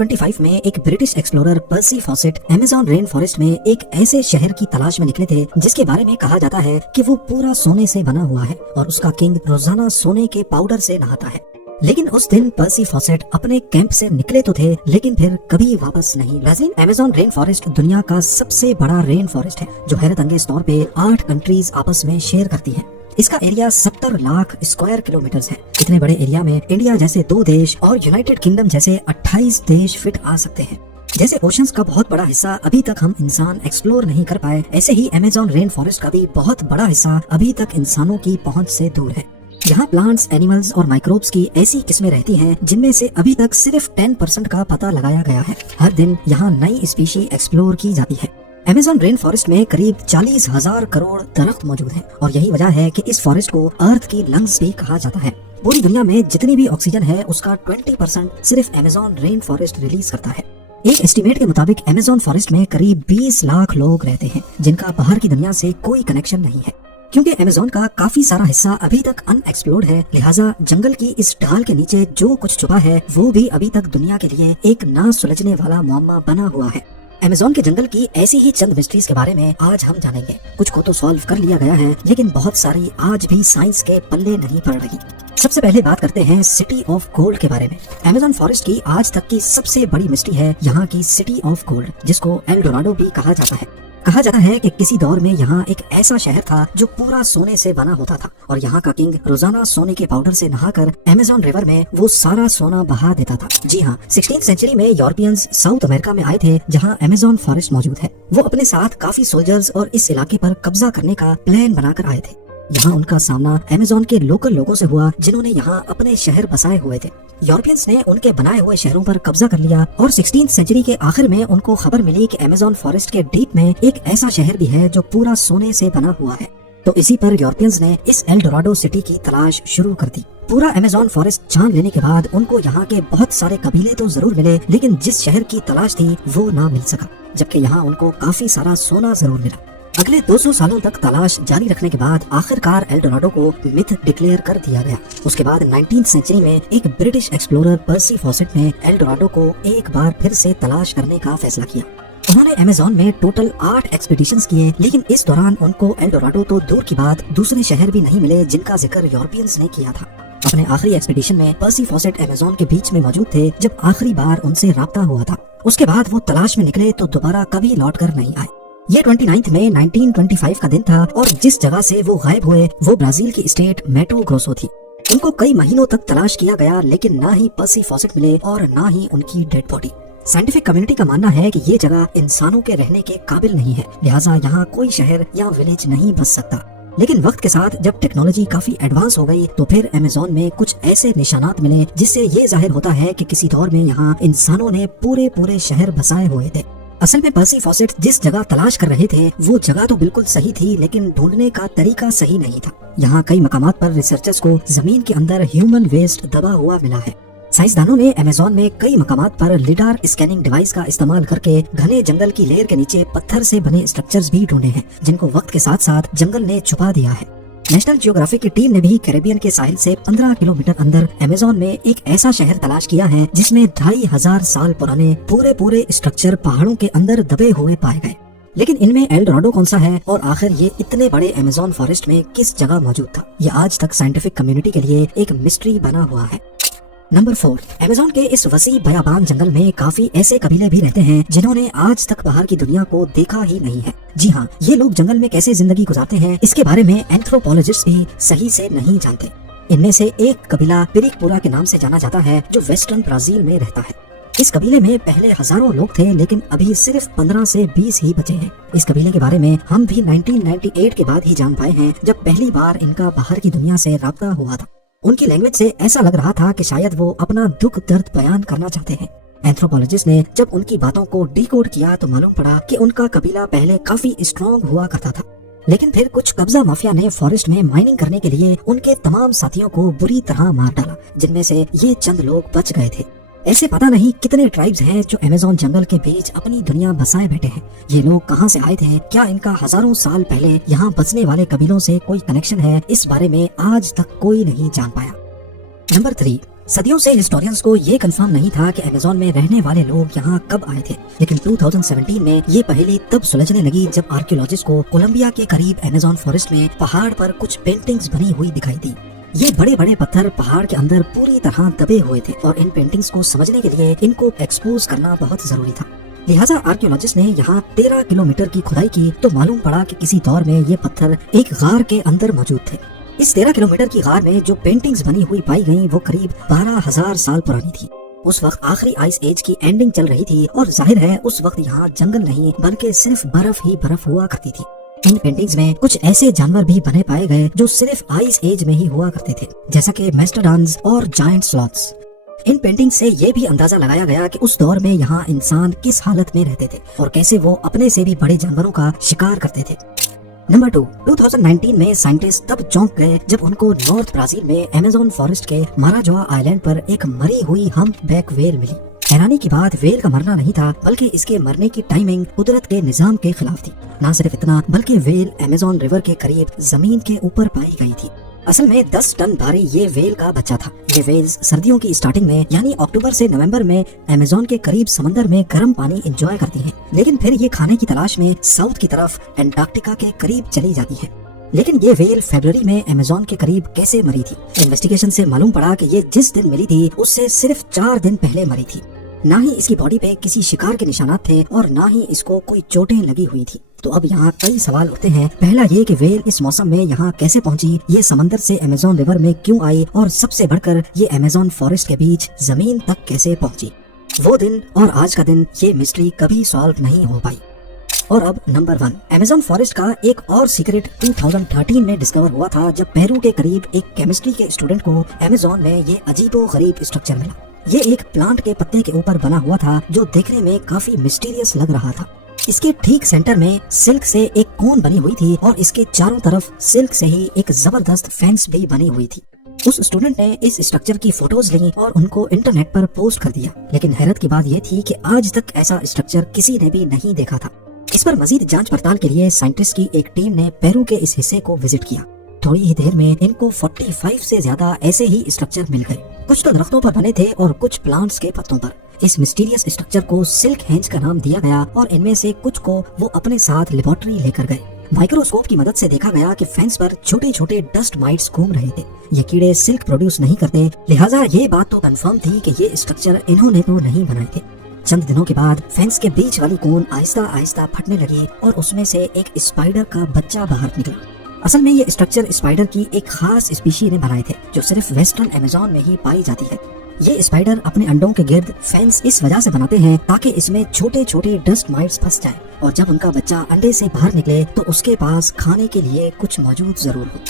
1925 में एक British explorer पर्सी faucet Amazon rain forest में एक ऐसे शहर की तलाश में निकले थे जिसके बारे में कहा जाता है कि वो पूरा सोने से बना हुआ है और उसका किंग रोजाना सोने के पाउडर से नहाता है। लेकिन उस दिन पर्सी फॉसेट अपने कैंप से निकले तो थे लेकिन फिर कभी वापस नहीं। ब्राजील अमेज़न रेन फॉरेस्ट दुनिया का सबसे बड़ा रेन फॉरेस्ट है जो हैरतअंगेज तौर पे 8 कंट्रीज आपस में शेयर करती हैं। इसका एरिया 70 लाख स्क्वायर किलोमीटर है। इतने बड़े एरिया में इंडिया जैसे 2 देश और यूनाइटेड किंगडम जैसे 28 देश फिट आ सकते हैं। जैसे ओशंस का बहुत बड़ा हिस्सा अभी तक हम इंसान एक्सप्लोर नहीं कर पाए, ऐसे ही अमेज़न रेन फॉरेस्ट का भी बहुत बड़ा हिस्सा अभी तक इंसानों की पहुंच से दूर है। यहाँ प्लांट्स, एनिमल्स और माइक्रोब्स की ऐसी किस्में रहती हैं जिनमें से अभी तक सिर्फ 10% का पता लगाया गया है। हर दिन यहाँ नई स्पीशी एक्सप्लोर की जाती है। अमेज़न रेन फॉरेस्ट में करीब 40,000 करोड़ दरख्त मौजूद हैं और यही वजह है कि इस फॉरेस्ट को अर्थ की लंग्स भी कहा जाता है। पूरी दुनिया में जितनी भी ऑक्सीजन है उसका 20% सिर्फ अमेज़न रेन फॉरेस्ट रिलीज करता है। एक एस्टीमेट के मुताबिक अमेज़न फॉरेस्ट में करीब 20 लाख लोग रहते हैं जिनका बाहर की दुनिया से कोई कनेक्शन नहीं है। क्योंकि अमेज़न का काफी सारा हिस्सा अभी तक अनएक्सप्लोर्ड है, लिहाजा जंगल की इस ढाल के नीचे जो कुछ छुपा है वो भी अभी तक दुनिया के लिए एक ना सुलझने वाला मुअम्मा बना हुआ है। अमेज़न के जंगल की ऐसी ही चंद मिस्ट्रीज के बारे में आज हम जानेंगे। कुछ को तो सॉल्व कर लिया गया है लेकिन बहुत सारी आज भी साइंस के पल्ले नहीं पड़ रही। सबसे पहले बात करते हैं सिटी ऑफ गोल्ड के बारे में। अमेज़न फॉरेस्ट की आज तक की सबसे बड़ी मिस्ट्री है यहाँ की सिटी ऑफ गोल्ड, जिसको एल डोराडो भी कहा जाता है। कहा जाता है कि किसी दौर में यहाँ एक ऐसा शहर था जो पूरा सोने से बना होता था और यहाँ का किंग रोजाना सोने के पाउडर से नहाकर अमेज़न रिवर में वो सारा सोना बहा देता था। जी हाँ, 16th सेंचुरी में यूरोपियंस साउथ अमेरिका में आए थे जहाँ अमेज़न फॉरेस्ट मौजूद है। वो अपने साथ काफी सोल्जर्स और इस इलाके पर कब्जा करने का प्लान बनाकर आए थे। यहाँ उनका सामना अमेज़न के लोकल लोगों से हुआ जिन्होंने यहाँ अपने शहर बसाए हुए थे। यूरोपियंस ने उनके बनाए हुए शहरों पर कब्जा कर लिया और 16th सेंचुरी के आखिर में उनको खबर मिली कि अमेज़न फॉरेस्ट के डीप में एक ऐसा शहर भी है जो पूरा सोने से बना हुआ है। तो इसी पर यूरोपियंस ने इस एल डोराडो सिटी की तलाश शुरू कर दी। पूरा अमेज़न फॉरेस्ट छान लेने के बाद उनको यहाँ के बहुत सारे कबीले तो जरूर मिले लेकिन जिस शहर की तलाश थी वो ना मिल सका, जबकि यहाँ उनको काफी सारा सोना जरूर मिला। अगले 200 सालों तक तलाश जारी रखने के बाद आखिरकार एल डोराडो को मिथ डिक्लेयर कर दिया गया। उसके बाद 19th सेंचुरी में एक ब्रिटिश एक्सप्लोरर पर्सी फॉसेट ने एल डोराडो को एक बार फिर से तलाश करने का फैसला किया। उन्होंने अमेज़न में टोटल 8 एक्सपीडिशंस किए लेकिन इस दौरान उनको एल डोराडो तो दूर की बात दूसरे शहर भी नहीं मिले जिनका जिक्र यूरोपियंस ने किया था। अपने आखिरी एक्सपीडिशन में पर्सी फॉसेट अमेज़न के बीच में मौजूद थे जब आखिरी बार उनसे राब्ता हुआ था। उसके बाद वो तलाश में निकले तो दोबारा कभी लौट कर नहीं आए। ये 29 मई 1925 का दिन था और जिस जगह से वो गायब हुए वो ब्राजील की स्टेट मैटो ग्रोसो थी। उनको कई महीनों तक तलाश किया गया लेकिन ना ही पर्सी फॉसेट मिले और ना ही उनकी डेड बॉडी। साइंटिफिक कम्युनिटी का मानना है कि ये जगह इंसानों के रहने के काबिल नहीं है, लिहाजा यहाँ कोई शहर या विलेज नहीं बस सकता। लेकिन वक्त के साथ जब टेक्नोलॉजी काफी एडवांस हो गई तो फिर अमेज़न में कुछ ऐसे निशानात मिले जिससे ये जाहिर होता है कि किसी दौर में यहाँ इंसानों ने पूरे शहर बसाए हुए थे। असल में पर्सी फॉसेट जिस जगह तलाश कर रहे थे वो जगह तो बिल्कुल सही थी लेकिन ढूंढने का तरीका सही नहीं था। यहाँ कई मकामात पर रिसर्चर्स को जमीन के अंदर ह्यूमन वेस्ट दबा हुआ मिला है। साइंसदानों ने अमेज़न में कई मकामात पर लिडार स्कैनिंग डिवाइस का इस्तेमाल करके घने जंगल की लेयर के नीचे पत्थर से बने स्ट्रक्चर्स भी ढूंढे हैं जिनको वक्त के साथ साथ जंगल ने छुपा दिया है। नेशनल जियोग्राफिक की टीम ने भी कैरेबियन के साहिल से 15 किलोमीटर अंदर अमेज़न में एक ऐसा शहर तलाश किया है जिसमें 2500 साल पुराने पूरे स्ट्रक्चर पहाड़ों के अंदर दबे हुए पाए गए। लेकिन इनमें एल डोराडो कौन सा है और आखिर ये इतने बड़े अमेज़न फॉरेस्ट में किस जगह मौजूद था, ये आज तक साइंटिफिक कम्युनिटी के लिए एक मिस्ट्री बना हुआ है। नंबर 4, अमेज़न के इस वसी बयाबान जंगल में काफी ऐसे कबीले भी रहते हैं जिन्होंने आज तक बाहर की दुनिया को देखा ही नहीं है। जी हाँ, ये लोग जंगल में कैसे जिंदगी गुजारते हैं इसके बारे में एंथ्रोपोलॉजिस्ट भी सही से नहीं जानते। इनमें से एक कबीला पिरिकपुरा के नाम से जाना जाता है जो वेस्टर्न ब्राजील में रहता है। इस कबीले में पहले हजारों लोग थे लेकिन अभी सिर्फ 15 से 20 ही बचे हैं। इस कबीले के बारे में हम भी 1998 के बाद ही जान पाए हैं जब पहली बार इनका बाहर की दुनिया से राब्ता हुआ था। उनकी लैंग्वेज से ऐसा लग रहा था कि शायद वो अपना दुख दर्द बयान करना चाहते हैं। एंथ्रोपोलॉजिस्ट ने जब उनकी बातों को डिकोड किया तो मालूम पड़ा कि उनका कबीला पहले काफी स्ट्रॉन्ग हुआ करता था लेकिन फिर कुछ कब्जा माफिया ने फॉरेस्ट में माइनिंग करने के लिए उनके तमाम साथियों को बुरी तरह मार डाला जिनमें से ये चंद लोग बच गए थे। ऐसे पता नहीं कितने ट्राइब्स हैं जो अमेज़न जंगल के बीच अपनी दुनिया बसाए बैठे हैं। ये लोग कहां से आए थे, क्या इनका हजारों साल पहले यहाँ बसने वाले कबीलों से कोई कनेक्शन है, इस बारे में आज तक कोई नहीं जान पाया। नंबर 3, सदियों से हिस्टोरियंस को ये कंफर्म नहीं था कि अमेज़न में रहने वाले लोग यहाँ कब आए थे, लेकिन 2017 में ये पहेली तब सुलझने लगी जब आर्कियोलॉजिस्ट को कोलंबिया के करीब अमेज़न फॉरेस्ट में पहाड़ पर कुछ पेंटिंग्स बनी हुई दिखाई दी। ये बड़े बड़े पत्थर पहाड़ के अंदर पूरी तरह दबे हुए थे और इन पेंटिंग्स को समझने के लिए इनको एक्सपोज करना बहुत जरूरी था। लिहाजा आर्कियोलॉजिस्ट ने यहाँ 13 किलोमीटर की खुदाई की तो मालूम पड़ा कि किसी दौर में ये पत्थर एक गार के अंदर मौजूद थे। इस 13 किलोमीटर की गार में जो पेंटिंग्स बनी हुई पाई गयी वो करीब 12,000 साल पुरानी थी। उस वक्त आखिरी आइस एज की एंडिंग चल रही थी और जाहिर है उस वक्त यहाँ जंगल नहीं बल्कि सिर्फ बर्फ ही बर्फ हुआ करती थी। इन पेंटिंग्स में कुछ ऐसे जानवर भी बने पाए गए जो सिर्फ आइस एज में ही हुआ करते थे, जैसा कि मैस्टोडॉन्स और जायंट स्लॉथ्स। इन पेंटिंग से ये भी अंदाजा लगाया गया कि उस दौर में यहाँ इंसान किस हालत में रहते थे और कैसे वो अपने से भी बड़े जानवरों का शिकार करते थे। नंबर 2, 2019 में साइंटिस्ट तब चौंक गए जब उनको नॉर्थ ब्राजील में अमेज़न फॉरेस्ट के माराजोआ आइलैंड पर एक मरी हुई हम्पबैक व्हेल मिली। हैरानी की बात व्हेल का मरना नहीं था बल्कि इसके मरने की टाइमिंग कुदरत के निजाम के खिलाफ थी। न सिर्फ इतना बल्कि व्हेल अमेज़न रिवर के करीब जमीन के ऊपर पाई गई थी। असल में 10 टन भारी ये व्हेल का बच्चा था। ये व्हेल्स सर्दियों की स्टार्टिंग में यानी अक्टूबर से नवंबर में अमेज़न के करीब समंदर में गर्म पानी एंजॉय करती हैं, लेकिन फिर ये खाने की तलाश में साउथ की तरफ एंटार्क्टिका के करीब चली जाती है। लेकिन ये व्हेल फरवरी में अमेज़न के करीब कैसे मरी थी? इन्वेस्टिगेशन से मालूम पड़ा कि ये जिस दिन मिली थी उससे सिर्फ 4 दिन पहले मरी थी। ना ही इसकी बॉडी पे किसी शिकार के निशानात थे और ना ही इसको कोई चोटें लगी हुई थी। तो अब यहाँ कई सवाल उठते हैं। पहला ये कि व्हेल इस मौसम में यहाँ कैसे पहुँची, ये समंदर से अमेज़न रिवर में क्यों आई और सबसे बढ़कर ये अमेज़न फॉरेस्ट के बीच जमीन तक कैसे पहुँची। वो दिन और आज का दिन ये मिस्ट्री कभी सॉल्व नहीं हो पाई। और अब नंबर 1, अमेज़न फॉरेस्ट का एक और सीक्रेट 2013 में डिस्कवर हुआ था जब पेरू के करीब एक केमिस्ट्री के स्टूडेंट को अमेज़न में ये अजीबोगरीब स्ट्रक्चर मिला। ये एक प्लांट के पत्ते के ऊपर बना हुआ था जो देखने में काफी मिस्टीरियस लग रहा था। इसके ठीक सेंटर में सिल्क से एक कोन बनी हुई थी और इसके चारों तरफ सिल्क से ही एक जबरदस्त फेंस भी बनी हुई थी। उस स्टूडेंट ने इस स्ट्रक्चर की फोटोज ली और उनको इंटरनेट पर पोस्ट कर दिया, लेकिन हैरत की बात यह थी कि आज तक ऐसा स्ट्रक्चर किसी ने भी नहीं देखा था। इस पर मजीद जांच पड़ताल के लिए साइंटिस्ट की एक टीम ने पेरू के इस हिस्से को विजिट किया। थोड़ी ही देर में इनको 45 से ज्यादा ऐसे ही स्ट्रक्चर मिल गए। कुछ तो दरख्तों पर बने थे और कुछ प्लांट्स के पत्तों पर। इस मिस्टीरियस स्ट्रक्चर को सिल्क हेंज का नाम दिया गया और इनमें से कुछ को वो अपने साथ लेबोरेटरी लेकर गए। माइक्रोस्कोप की मदद से देखा गया कि फेंस पर छोटे छोटे डस्ट माइट्स घूम रहे थे। ये कीड़े सिल्क प्रोड्यूस नहीं करते, लिहाजा ये बात तो कंफर्म थी कि ये स्ट्रक्चर इन्होंने तो नहीं बनाए थे। चंद दिनों के बाद फेंस के बीच वाली कोन आहिस्ता आहिस्ता फटने लगी और उसमें से एक स्पाइडर का बच्चा बाहर निकला। असल में ये स्ट्रक्चर स्पाइडर की एक खास स्पीशी ने बनाए थे जो सिर्फ वेस्टर्न अमेज़न में ही पाई जाती है। ये स्पाइडर अपने अंडों के गिर्द फेंस इस वजह से बनाते हैं ताकि इसमें छोटे छोटे डस्ट माइट्स फंस जाएं और जब उनका बच्चा अंडे से बाहर निकले तो उसके पास खाने के लिए कुछ मौजूद जरूर हो।